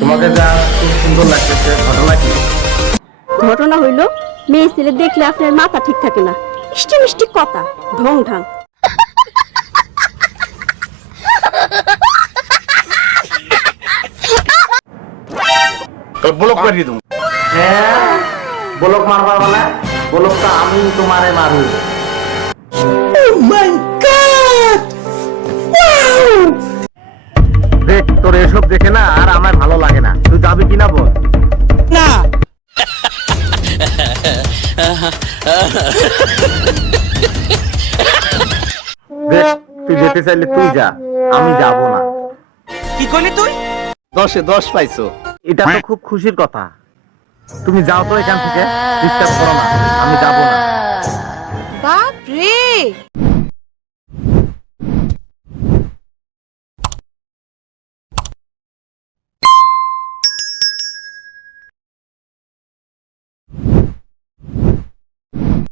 তোমাকে যা খুব সুন্দর লাগতেছে, ঘটনা কি? ঘটনা হইল, মেয়ে ছেলে দেখলে আপনার মাথা ঠিক থাকে না, মিষ্টি মিষ্টি কথা, ঢং ঢং। ব্লক মারি তুমি। হ্যাঁ, ব্লক মারবার মানে ব্লকটা আমি তোমারে মারু। দেখ, তোর এসব দেখে না আর আমার ভালো লাগে না। তুই যাবি কিনা বল? না। দেখ, তুই যেতে চাইলে তুই যা, আমি যাব না। কি করলি তুই? 10-এ 10 পাইছো, এটা তো খুব খুশির কথা। তুমি যাও তো এখান থেকে, ডিস্টার্ব করো না, আমি যাব না। বাপ রে!